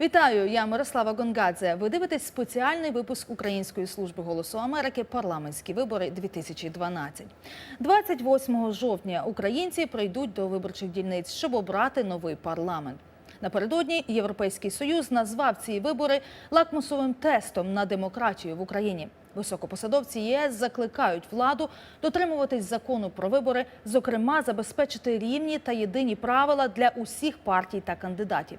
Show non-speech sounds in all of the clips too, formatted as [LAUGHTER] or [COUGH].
Вітаю, я Мирослава Гонгадзе. Ви дивитесь спеціальний випуск Української служби голосу Америки Парламентські вибори 2012. 28 жовтня українці прийдуть до виборчих дільниць, щоб обрати новий парламент. Напередодні Європейський Союз назвав ці вибори лакмусовим тестом на демократію в Україні. Високопосадовці ЄС закликають владу дотримуватись закону про вибори, зокрема забезпечити рівні та єдині правила для усіх партій та кандидатів.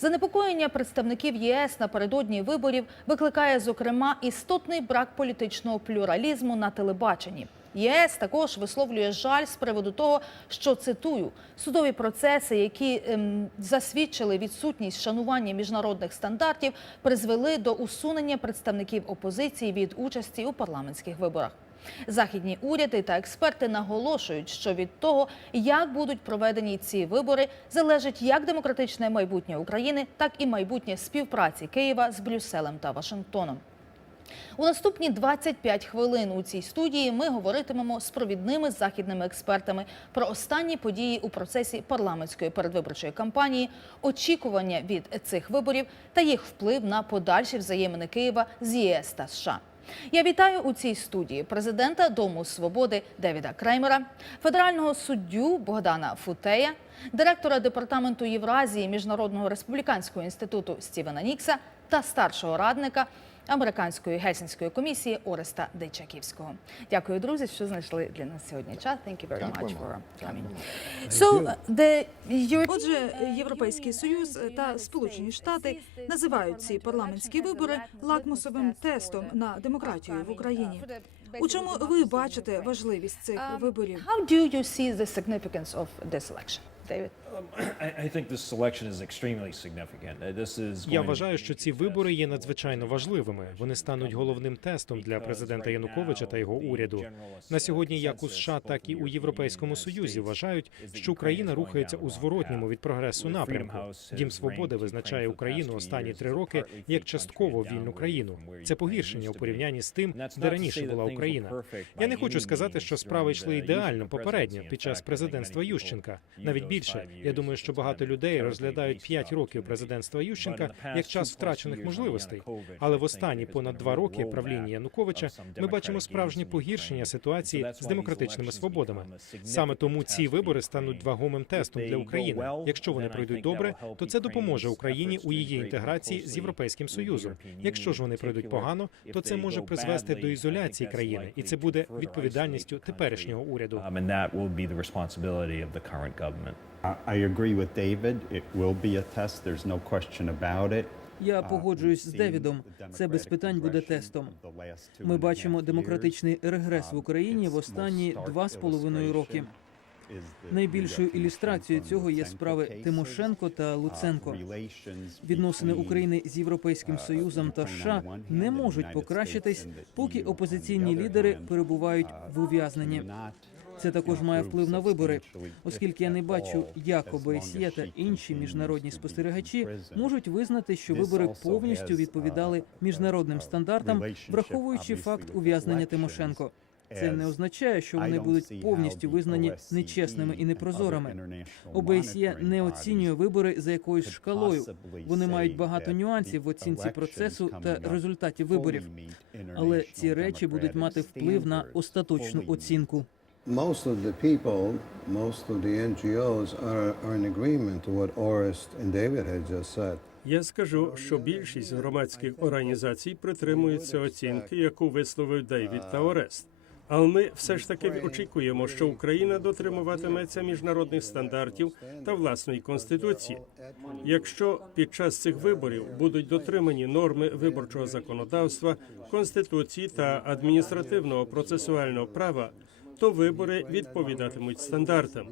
Занепокоєння представників ЄС напередодні виборів викликає, зокрема, істотний брак політичного плюралізму на телебаченні. ЄС також висловлює жаль з приводу того, що цитую судові процеси, які ем, засвідчили відсутність шанування міжнародних стандартів, призвели до усунення представників опозиції від участі у парламентських виборах. Західні уряди та експерти наголошують, що від того, як будуть проведені ці вибори, залежить як демократичне майбутнє України, так і майбутнє співпраці Києва з Брюсселем та Вашингтоном. У наступні 25 хвилин у цій студії ми говоритимемо з провідними західними експертами про останні події у процесі парламентської передвиборчої кампанії, очікування від цих виборів та їх вплив на подальші взаємини Києва з ЄС та США. Я вітаю у цій студії президента Дому Свободи Девіда Креймера, федерального суддю Богдана Футея, директора департаменту Євразії Міжнародного республіканського інституту Стівена Нікса та старшого радника американської гельсінської комісії Ореста Дейчаківського. Дякую, друзі, що знайшли для нас сьогодні час. Thank you very much for coming. So, the European Отже, Європейський Союз та Сполучені Штати називають ці парламентські вибори лакмусовим тестом на демократію в Україні. У чому ви бачите важливість цих виборів? How do you see the significance of this election, David? [CLEARS THROAT] Significant. Uh, Я вважаю, що ці вибори є надзвичайно важливими. Вони стануть головним тестом для президента Януковича та його уряду. На сьогодні, як у США, так і у Європейському Союзі вважають, що Україна рухається у зворотньому від прогресу напрямку. Дім свободи визначає Україну останні три роки як частково вільну країну. Це погіршення у порівнянні з тим, де раніше була Україна. Я не хочу сказати, що справи йшли ідеально попередньо під час президентства Ющенка. Навіть більше я думаю, що багато людей розглядають п'ять років президентства Ющенка як час втрачених можливостей. Але в останні понад два роки правління Януковича ми бачимо справжнє погіршення ситуації з демократичними свободами. Саме тому ці вибори стануть вагомим тестом для України. Якщо вони пройдуть добре, то це допоможе Україні у її інтеграції з європейським союзом. Якщо ж вони пройдуть погано, то це може призвести до ізоляції країни, і це буде відповідальністю теперішнього уряду. Um. I I agree with David. It will be a test. There's no question about it. Я погоджуюсь з Девідом. Це без питань буде тестом. Ми бачимо демократичний регрес в Україні в останні два з половиною роки. Найбільшою ілюстрацією цього є справи Тимошенко та Луценко. Відносини України з Європейським Союзом та США не можуть покращитись, поки опозиційні лідери перебувають в ув'язненні. Це також має вплив на вибори, оскільки я не бачу, як ОБСЄ та інші міжнародні спостерігачі можуть визнати, що вибори повністю відповідали міжнародним стандартам, враховуючи факт ув'язнення Тимошенко. Це не означає, що вони будуть повністю визнані нечесними і непрозорими. ОБСЄ не оцінює вибори за якоюсь шкалою. Вони мають багато нюансів в оцінці процесу та результатів виборів. Але ці речі будуть мати вплив на остаточну оцінку. Most of the people, most of the NGOs are, are in agreement to what Orest and David had just said. Я скажу, що більшість громадських організацій притримуються оцінки, яку висловив Дейвід та Орест. Але ми все ж таки очікуємо, що Україна дотримуватиметься міжнародних стандартів та власної конституції. Якщо під час цих виборів будуть дотримані норми виборчого законодавства, конституції та адміністративного процесуального права, то вибори відповідатимуть стандартам.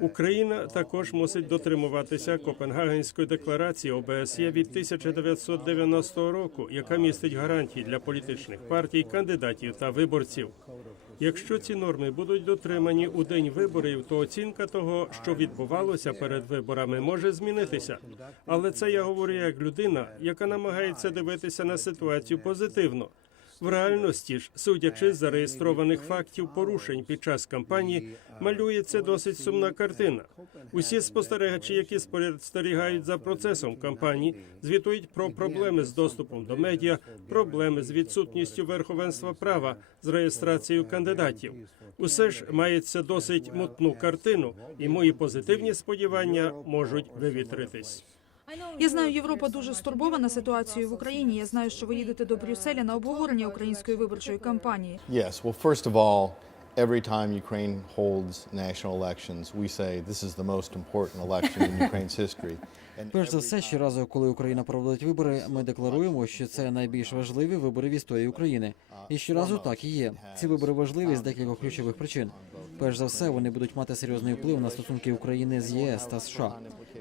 Україна також мусить дотримуватися Копенгагенської декларації ОБСЄ від 1990 року, яка містить гарантії для політичних партій, кандидатів та виборців. Якщо ці норми будуть дотримані у день виборів, то оцінка того, що відбувалося перед виборами, може змінитися. Але це я говорю як людина, яка намагається дивитися на ситуацію позитивно. В реальності ж, судячи з зареєстрованих фактів порушень під час кампанії, малюється досить сумна картина. Усі спостерігачі, які спостерігають за процесом кампанії, звітують про проблеми з доступом до медіа, проблеми з відсутністю верховенства права, з реєстрацією кандидатів. Усе ж мається досить мутну картину, і мої позитивні сподівання можуть вивітритись. Я знаю, Європа дуже стурбована ситуацією в Україні. Я знаю, що ви їдете до Брюсселя на обговорення української виборчої кампанії. Yes. Well, first of all, every time Ukraine holds national elections, we say this is the most important election in Ukraine's history. [LAUGHS] Перш за все, щоразу, коли Україна проводить вибори, ми декларуємо, що це найбільш важливі вибори в історії України. І щоразу так і є. Ці вибори важливі з декількох ключових причин. Перш за все, вони будуть мати серйозний вплив на стосунки України з ЄС та США.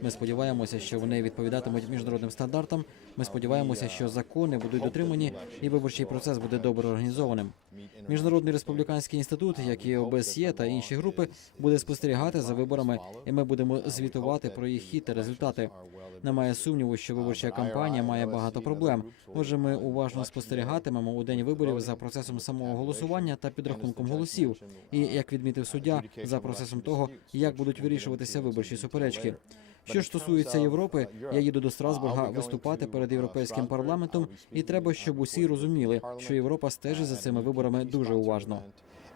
Ми сподіваємося, що вони відповідатимуть міжнародним стандартам. Ми сподіваємося, що закони будуть дотримані і виборчий процес буде добре організованим. Міжнародний республіканський інститут, як і ОБСЄ та інші групи, буде спостерігати за виборами, і ми будемо звітувати про їх хід та результати. Немає сумніву, що виборча кампанія має багато проблем. Отже, ми уважно спостерігатимемо у день виборів за процесом самого голосування та підрахунком голосів. І як відмітив суддя, за процесом того, як будуть вирішуватися виборчі суперечки. Що стосується Європи, я їду до Страсбурга виступати перед європейським парламентом, і треба, щоб усі розуміли, що Європа стежить за цими виборами дуже уважно.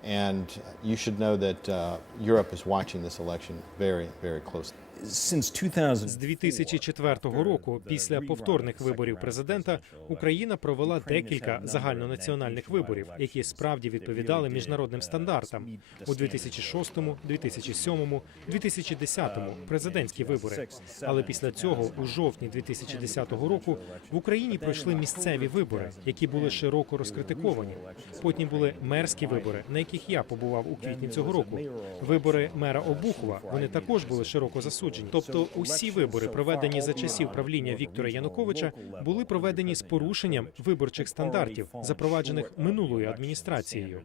And you should know that uh, Europe is watching this election very, very closely. Since 2000, З 2004 року, після повторних виборів президента, Україна провела декілька загальнонаціональних виборів, які справді відповідали міжнародним стандартам у 2006, 2007, 2010 президентські вибори. Але після цього, у жовтні 2010 року, в Україні пройшли місцеві вибори, які були широко розкритиковані. Потім були мерські вибори, на яких я побував у квітні цього року. Вибори мера Обухова вони також були широко засуджені. Тобто, усі вибори, проведені за часів правління Віктора Януковича, були проведені з порушенням виборчих стандартів, запроваджених минулою адміністрацією.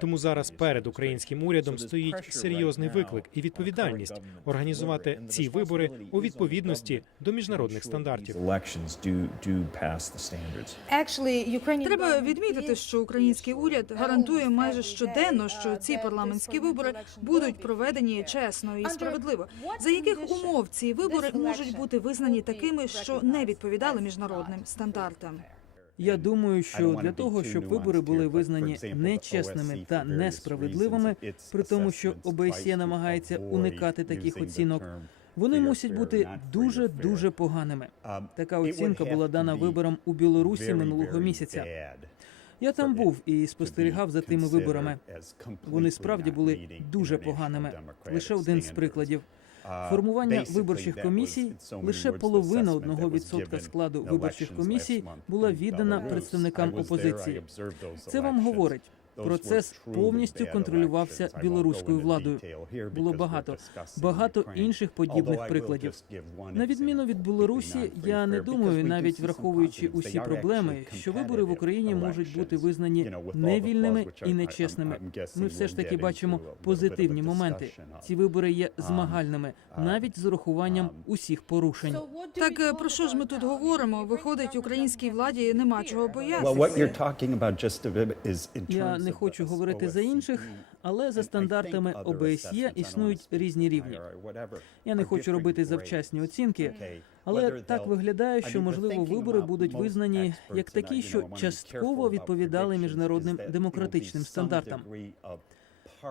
Тому зараз перед українським урядом стоїть серйозний виклик і відповідальність організувати ці вибори у відповідності до міжнародних стандартів. Треба відмітити, що український уряд гарантує майже щоденно, що ці парламентські вибори будуть проведені чесно і справедливо. За яких умов ці вибори можуть бути визнані такими, що не відповідали міжнародним стандартам? Я думаю, що для того, щоб вибори були визнані нечесними та несправедливими, при тому, що ОБСЄ намагається уникати таких оцінок, вони мусять бути дуже дуже поганими. Така оцінка була дана виборам у Білорусі минулого місяця. Я там був і спостерігав за тими виборами. Вони справді були дуже поганими. Лише один з прикладів. Формування виборчих комісій лише половина одного відсотка складу виборчих комісій була віддана представникам опозиції. Це вам говорить. Процес повністю контролювався білоруською владою. Було багато, багато інших подібних прикладів. На відміну від Білорусі, я не думаю, навіть враховуючи усі проблеми, що вибори в Україні можуть бути визнані невільними і нечесними. Ми все ж таки бачимо позитивні моменти. Ці вибори є змагальними, навіть з урахуванням усіх порушень. Так е, про що ж ми тут говоримо? Виходить, українській владі нема чого боятися. Я не хочу говорити за інших, але за стандартами ОБСЄ існують різні рівні. Я не хочу робити завчасні оцінки, але так виглядає, що можливо вибори будуть визнані як такі, що частково відповідали міжнародним демократичним стандартам.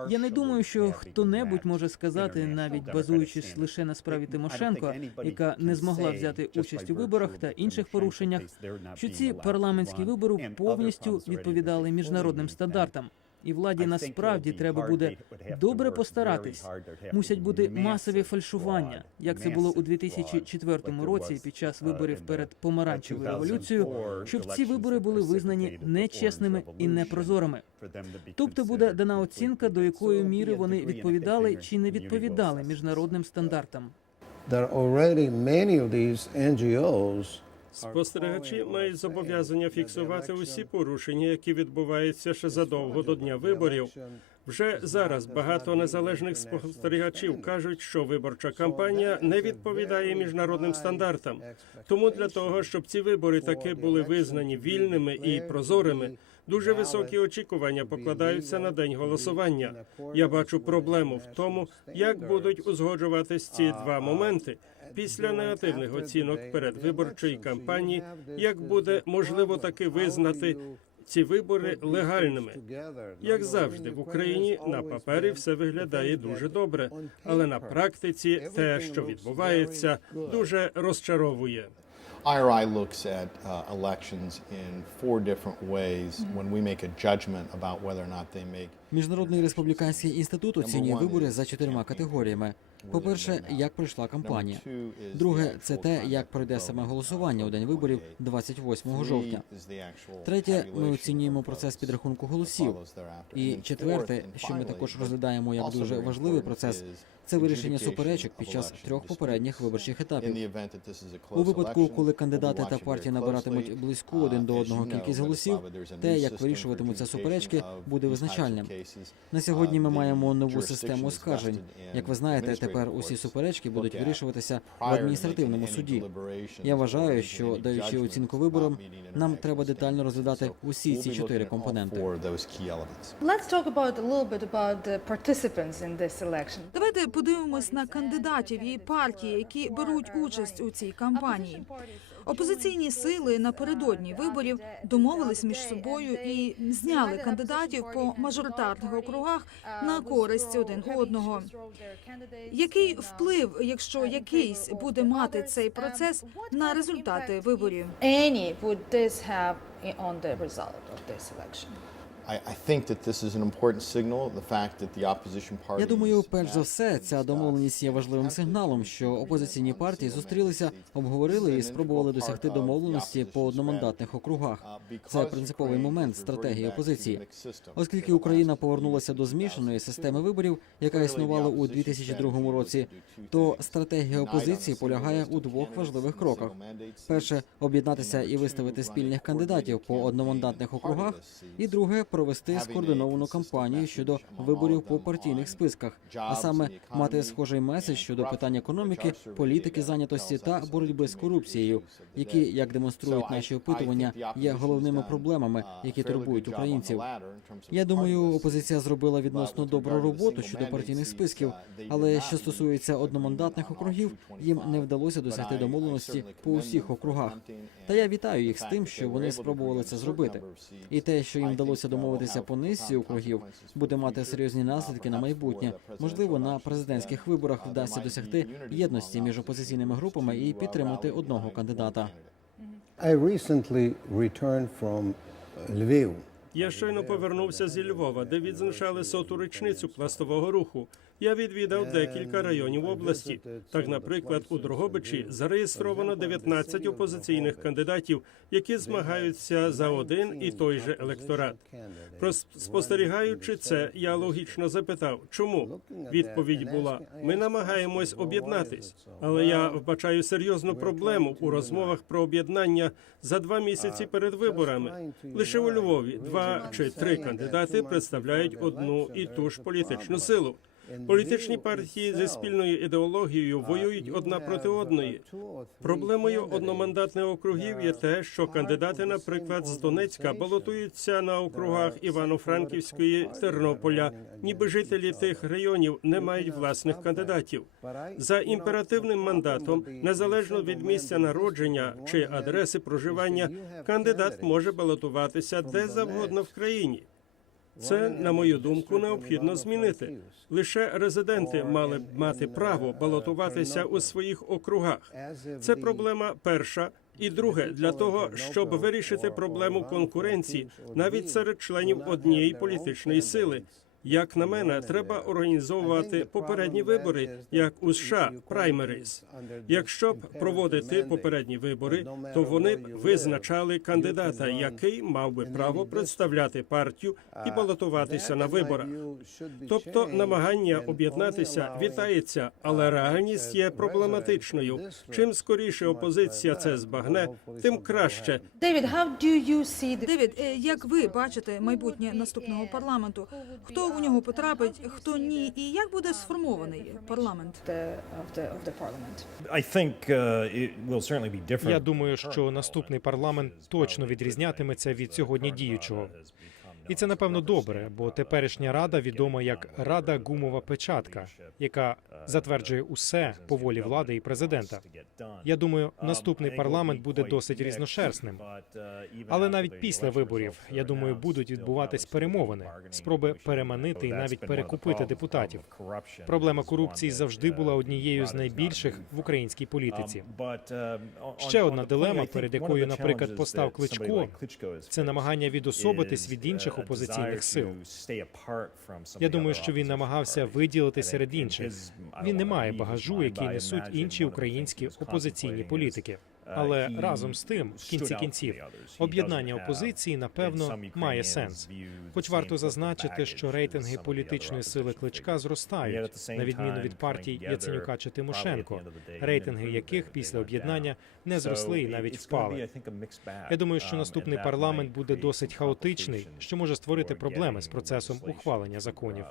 Я не думаю, що хто-небудь може сказати, навіть базуючись лише на справі Тимошенко, яка не змогла взяти участь у виборах та інших порушеннях, що ці парламентські вибори повністю відповідали міжнародним стандартам. І владі насправді треба буде добре постаратись. Мусять бути масові фальшування, як це було у massive 2004 fraud, like there році під час uh, виборів перед uh, помаранчевою революцією, 2004 щоб ці вибори були визнані нечесними і непрозорими. Тобто буде дана оцінка, до якої міри вони відповідали чи не відповідали міжнародним стандартам. There are already many of these NGOs Спостерігачі мають зобов'язання фіксувати усі порушення, які відбуваються ще задовго до дня виборів. Вже зараз багато незалежних спостерігачів кажуть, що виборча кампанія не відповідає міжнародним стандартам. Тому для того, щоб ці вибори таки були визнані вільними і прозорими, Дуже високі очікування покладаються на день голосування. Я бачу проблему в тому, як будуть узгоджуватись ці два моменти. Після негативних оцінок передвиборчої кампанії, як буде можливо таки визнати ці вибори легальними. Як завжди, в Україні на папері все виглядає дуже добре, але на практиці те, що відбувається, дуже розчаровує. IRI looks at uh, elections in four different ways when we make a judgment about whether or not they make Міжнародний республіканський інститут оцінює вибори за чотирма категоріями. По-перше, як пройшла кампанія. Друге, це те, як пройде саме голосування у день виборів 28 жовтня. Третє, ми оцінюємо процес підрахунку голосів. І четверте, що ми також розглядаємо як дуже важливий процес, це вирішення суперечок під час трьох попередніх виборчих етапів. У випадку, коли кандидати та партії набиратимуть близьку один до одного кількість голосів, те, як вирішуватимуться суперечки, буде визначальним. На сьогодні ми маємо нову систему оскаржень. Як ви знаєте, тепер усі суперечки будуть вирішуватися в адміністративному суді. Я вважаю, що даючи оцінку виборам, нам треба детально розглядати усі ці чотири компоненти. Давайте подивимось на кандидатів і партії, які беруть участь у цій кампанії. Опозиційні сили напередодні виборів домовились між собою і зняли кандидатів по мажоритарних округах на користь один одного. Який вплив, якщо якийсь буде мати цей процес на результати виборів? Any would on the result of this election? Я думаю, перш за все, ця домовленість є важливим сигналом, що опозиційні партії зустрілися, обговорили і спробували досягти домовленості по одномандатних округах. Це принциповий момент стратегії опозиції. Оскільки Україна повернулася до змішаної системи виборів, яка існувала у 2002 році, то стратегія опозиції полягає у двох важливих кроках: перше об'єднатися і виставити спільних кандидатів по одномандатних округах, і друге провести скоординовану кампанію щодо виборів по партійних списках, а саме мати схожий меседж щодо питань економіки, політики зайнятості та боротьби з корупцією, які, як демонструють наші опитування, є головними проблемами, які турбують українців. Я думаю, опозиція зробила відносно добру роботу щодо партійних списків, але що стосується одномандатних округів, їм не вдалося досягти домовленості по усіх округах. Та я вітаю їх з тим, що вони спробували це зробити. І те, що їм вдалося домовитися по низці округів, буде мати серйозні наслідки на майбутнє. Можливо, на президентських виборах вдасться досягти єдності між опозиційними групами і підтримати одного кандидата. Я щойно повернувся зі Львова, де відзначали соту річницю пластового руху. Я відвідав декілька районів області. Так, наприклад, у Дрогобичі зареєстровано 19 опозиційних кандидатів, які змагаються за один і той же електорат. Спостерігаючи це, я логічно запитав, чому? Відповідь була: ми намагаємось об'єднатись, але я вбачаю серйозну проблему у розмовах про об'єднання. За два місяці перед виборами. Лише у Львові два чи три кандидати представляють одну і ту ж політичну силу. Політичні партії зі спільною ідеологією воюють одна проти одної. Проблемою одномандатних округів є те, що кандидати, наприклад, з Донецька балотуються на округах Івано-Франківської Тернополя, ніби жителі тих районів не мають власних кандидатів. За імперативним мандатом, незалежно від місця народження чи адреси проживання, кандидат може балотуватися де завгодно в країні. Це, на мою думку, необхідно змінити. Лише резиденти мали б мати право балотуватися у своїх округах. Це проблема перша. І друге, для того, щоб вирішити проблему конкуренції навіть серед членів однієї політичної сили. Як на мене, треба організовувати попередні вибори, як у США праймерис. Якщо б проводити попередні вибори, то вони б визначали кандидата, який мав би право представляти партію і балотуватися на виборах. Тобто намагання об'єднатися вітається, але реальність є проблематичною. Чим скоріше опозиція це збагне, тим краще. The Девід, е, як ви бачите майбутнє наступного парламенту? Хто у нього потрапить, хто ні, і як буде сформований парламент? Uh. Я думаю, що наступний парламент точно відрізнятиметься від сьогодні діючого. І це напевно добре, бо теперішня рада відома як Рада Гумова Печатка, яка затверджує усе по волі влади і президента. Я думаю, наступний парламент буде досить різношерстним. Але навіть після виборів, я думаю, будуть відбуватись перемовини, спроби переманити і навіть перекупити депутатів. Проблема корупції завжди була однією з найбільших в українській політиці. Ще одна дилема, перед якою, наприклад, постав Кличко, це намагання відособитись від інших опозиційних сил. Я думаю, що він намагався виділити серед інших. Він не має багажу, який несуть інші українські опозиційні політики. Але разом з тим, в кінці кінців, об'єднання опозиції напевно має сенс. Хоч варто зазначити, що рейтинги політичної сили кличка зростають, на відміну від партій Яценюка чи Тимошенко, рейтинги яких після об'єднання не зросли і навіть впали. Я думаю, що наступний парламент буде досить хаотичний, що може створити проблеми з процесом ухвалення законів.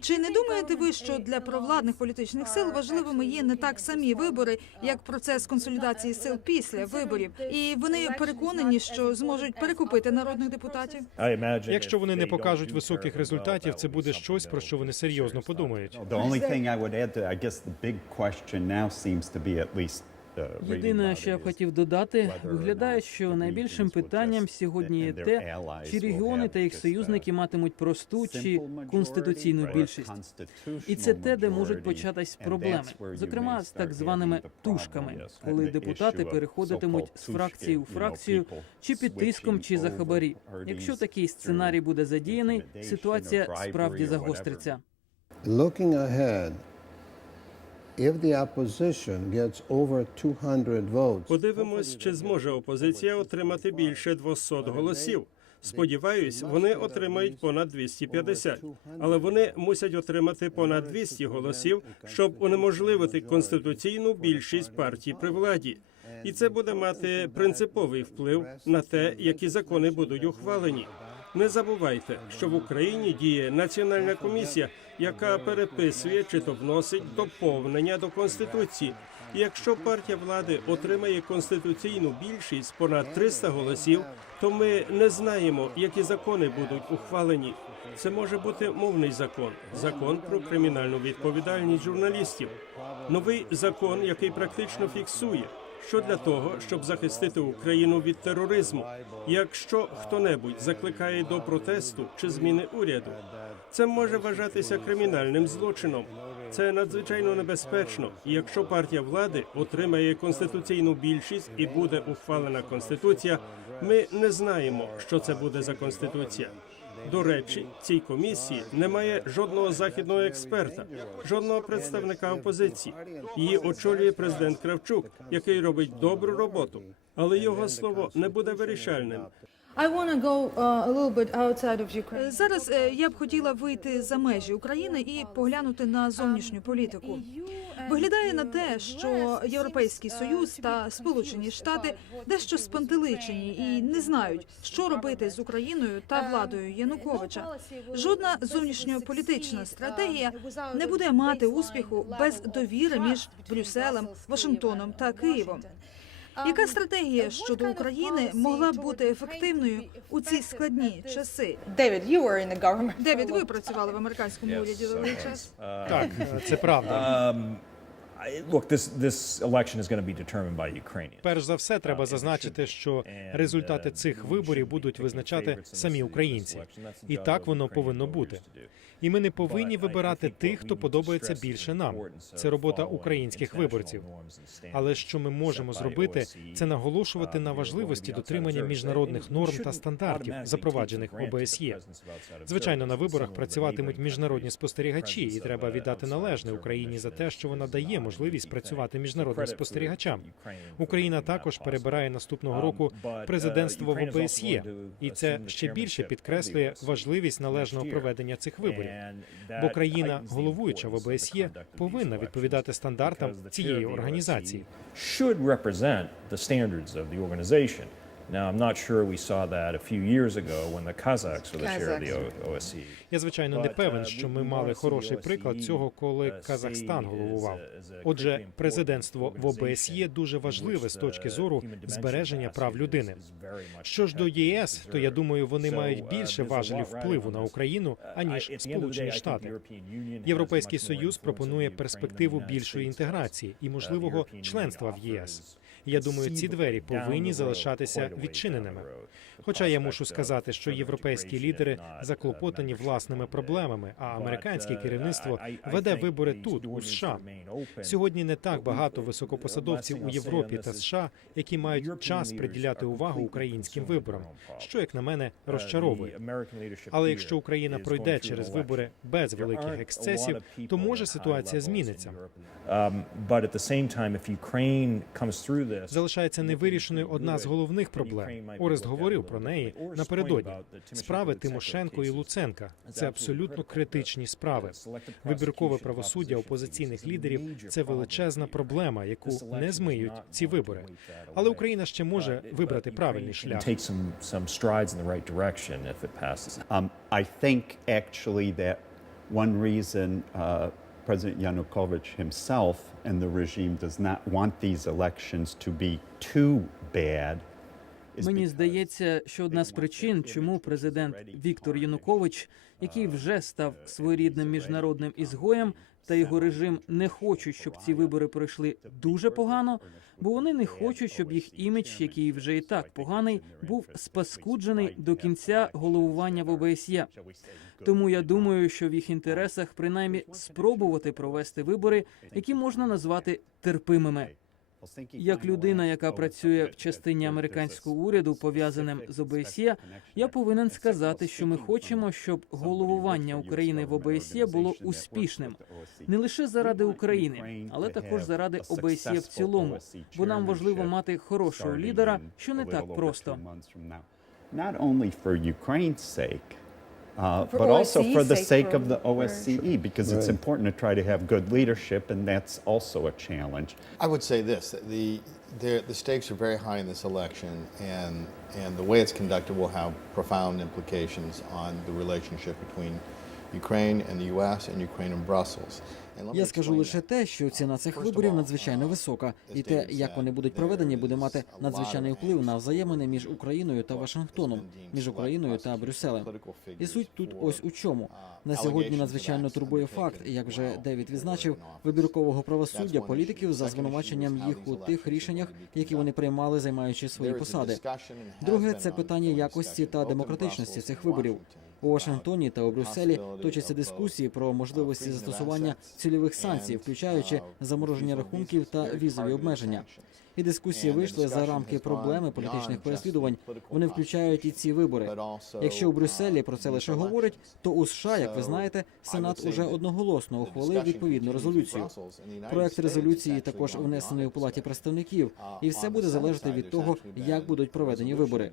Чи не думаєте ви, що для провладних політичних сил важливими є не так самі вибори, як процес консолідації сил після виборів? І вони переконані, що зможуть перекупити народних депутатів? Якщо вони не покажуть високих результатів, це буде щось про що вони серйозно подумають. The only thing I would add to, I guess the big question now seems to be at least reading Єдине, що я б хотів додати, виглядає, що найбільшим питанням сьогодні є те, чи регіони та їх союзники матимуть просту чи конституційну більшість. І це те, де можуть початись проблеми, зокрема з так званими тушками, коли депутати переходитимуть з фракції у фракцію чи під тиском, чи за хабарі. Якщо такий сценарій буде задіяний, ситуація справді загостриться. If the opposition gets over 200 votes, Подивимось, чи зможе опозиція отримати більше 200 голосів. Сподіваюсь, вони отримають понад 250. але вони мусять отримати понад 200 голосів, щоб унеможливити конституційну більшість партій при владі. І це буде мати принциповий вплив на те, які закони будуть ухвалені. Не забувайте, що в Україні діє національна комісія, яка переписує чи то вносить доповнення до конституції. Якщо партія влади отримає конституційну більшість понад 300 голосів, то ми не знаємо, які закони будуть ухвалені. Це може бути мовний закон, закон про кримінальну відповідальність журналістів, новий закон, який практично фіксує, що для того, щоб захистити Україну від тероризму, якщо хто-небудь закликає до протесту чи зміни уряду, це може вважатися кримінальним злочином. Це надзвичайно небезпечно. Якщо партія влади отримає конституційну більшість і буде ухвалена конституція, ми не знаємо, що це буде за конституція. До речі, цій комісії немає жодного західного експерта, жодного представника опозиції. Її очолює президент Кравчук, який робить добру роботу, але його слово не буде вирішальним. Uh. Зараз е, я б хотіла вийти за межі України і поглянути на зовнішню політику. Виглядає на те, що Європейський Союз та Сполучені Штати дещо спантеличені і не знають, що робити з Україною та владою Януковича. Жодна зовнішньополітична стратегія не буде мати успіху без довіри між Брюсселем, Вашингтоном та Києвом. Яка стратегія щодо України могла б бути ефективною у ці складні часи? Девід, ви працювали в американському уряді довгий час. Так, це правда. I, look, this this election is going to be determined by Ukrainians. Перш за все, треба зазначити, що результати цих виборів будуть визначати самі українці, і так воно повинно бути. І ми не повинні вибирати тих, хто подобається більше нам. Це робота українських виборців. Але що ми можемо зробити, це наголошувати на важливості дотримання міжнародних норм та стандартів, запроваджених ОБСЄ. Звичайно, на виборах працюватимуть міжнародні спостерігачі, і треба віддати належне Україні за те, що вона дає можливість працювати міжнародним спостерігачам. Україна також перебирає наступного року президентство в ОБСЄ, і це ще більше підкреслює важливість належного проведення цих виборів. Бо країна, головуюча в ОБСЄ, повинна відповідати стандартам цієї організації. Now, I'm not sure we saw that a few years ago when the Kazakhs were the chair of the OSCE. Я звичайно не певен, uh, що ми мали хороший приклад цього, коли uh, Казахстан головував. Отже, президентство в ОБСЄ дуже важливе з точки зору збереження прав людини. Що ж до ЄС, то я думаю, вони мають uh, більше важелів впливу на. Україну, Uh, аніж Сполучені Штати. Європейський Союз пропонує перспективу більшої інтеграції і Uh, можливого членства в ЄС. Я думаю, ці двері повинні залишатися відчиненими. Хоча я мушу сказати, що європейські лідери заклопотані власними проблемами, а американське керівництво веде вибори тут, у США. Сьогодні не так багато високопосадовців у Європі та США, які мають час приділяти увагу українським виборам, що, як на мене, розчаровує. Але якщо Україна пройде через вибори без великих ексцесів, то може ситуація зміниться. Залишається невирішеною одна з головних проблем. Орест говорив про неї напередодні. Справи Тимошенко і Луценка це абсолютно критичні справи. Вибіркове правосуддя опозиційних лідерів це величезна проблема, яку не змиють ці вибори. Але Україна ще може вибрати правильний шлях. Um, I think actually that one reason uh, President Yanukovych himself and the regime does not want these elections to be too bad. Мені здається, що одна з причин, чому президент Віктор Янукович, який вже став своєрідним міжнародним ізгоєм, та його режим не хочуть, щоб ці вибори пройшли дуже погано, бо вони не хочуть, щоб їх імідж, який вже і так поганий, був спаскуджений до кінця головування в ОБСЄ. Тому я думаю, що в їх інтересах принаймні спробувати провести вибори, які можна назвати терпимими. Як людина, яка працює в частині американського уряду, пов'язаним з ОБСЄ, я повинен сказати, що ми хочемо, щоб головування України в ОБСЄ було успішним не лише заради України, але також заради ОБСЄ в цілому. Бо нам важливо мати хорошого лідера, що не так просто. Not only for Ukraine's sake, uh, For but also for the sake, sake for- of the for- OSCE, because it's important to try to have good leadership, and that's also a challenge. I would say this: the the, the stakes are very high in this election, and and the way it's conducted will have profound implications on the relationship between Ukraine and the U.S. and Ukraine and Brussels. Я скажу лише те, що ціна цих виборів надзвичайно висока, і те, як вони будуть проведені, буде мати надзвичайний вплив на взаємини між Україною та Вашингтоном, між Україною та Брюсселем. І суть тут ось у чому. На сьогодні надзвичайно турбує факт, як вже Девід відзначив, вибіркового правосуддя політиків за звинуваченням їх у тих рішеннях, які вони приймали, займаючи свої посади. Друге це питання якості та демократичності цих виборів. У Вашингтоні та у Брюсселі точаться дискусії про можливості застосування цільових санкцій, включаючи замороження рахунків та візові обмеження. І дискусії вийшли за рамки проблеми політичних переслідувань. Вони включають і ці вибори. Якщо у Брюсселі про це лише говорять, то у США, як ви знаєте, Сенат уже одноголосно ухвалив відповідну резолюцію. Проект резолюції також внесений у палаті представників, і все буде залежати від того, як будуть проведені вибори.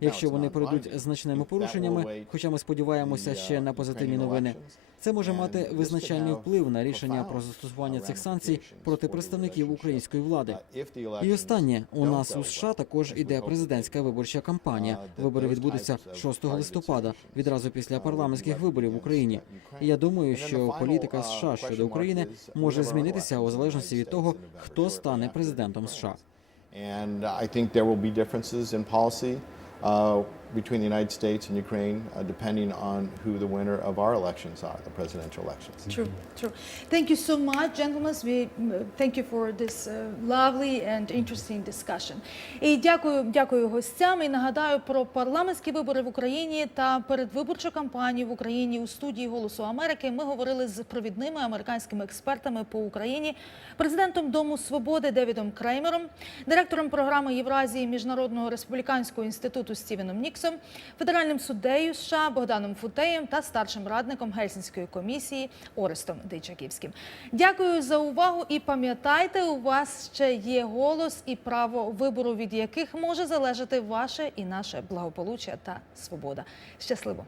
Якщо вони пройдуть значними порушеннями, хоча ми сподіваємося ще на позитивні новини, це може мати визначальний вплив на рішення про застосування цих санкцій проти представників української влади. І останнє у нас у США також іде президентська виборча кампанія. Вибори відбудуться 6 листопада, відразу після парламентських виборів в Україні. І я думаю, що політика США щодо України може змінитися у залежності від того, хто стане президентом США. And I think there will be differences in policy uh, between the United States and Ukraine, uh, depending on who the winner of our elections are, the presidential elections. True, true. Thank you so much, gentlemen. We thank you for this uh, lovely and interesting discussion. І дякую, дякую гостям. І нагадаю про парламентські вибори в Україні та передвиборчу кампанію в Україні у студії Голосу Америки. Ми говорили з провідними американськими експертами по Україні, президентом Дому Свободи Девідом Креймером, директором програми Євразії Міжнародного республіканського інституту Стівеном Філіпсом, федеральним суддею США Богданом Футеєм та старшим радником Гельсінської комісії Орестом Дейчаківським. Дякую за увагу і пам'ятайте, у вас ще є голос і право вибору, від яких може залежати ваше і наше благополуччя та свобода. Щасливо!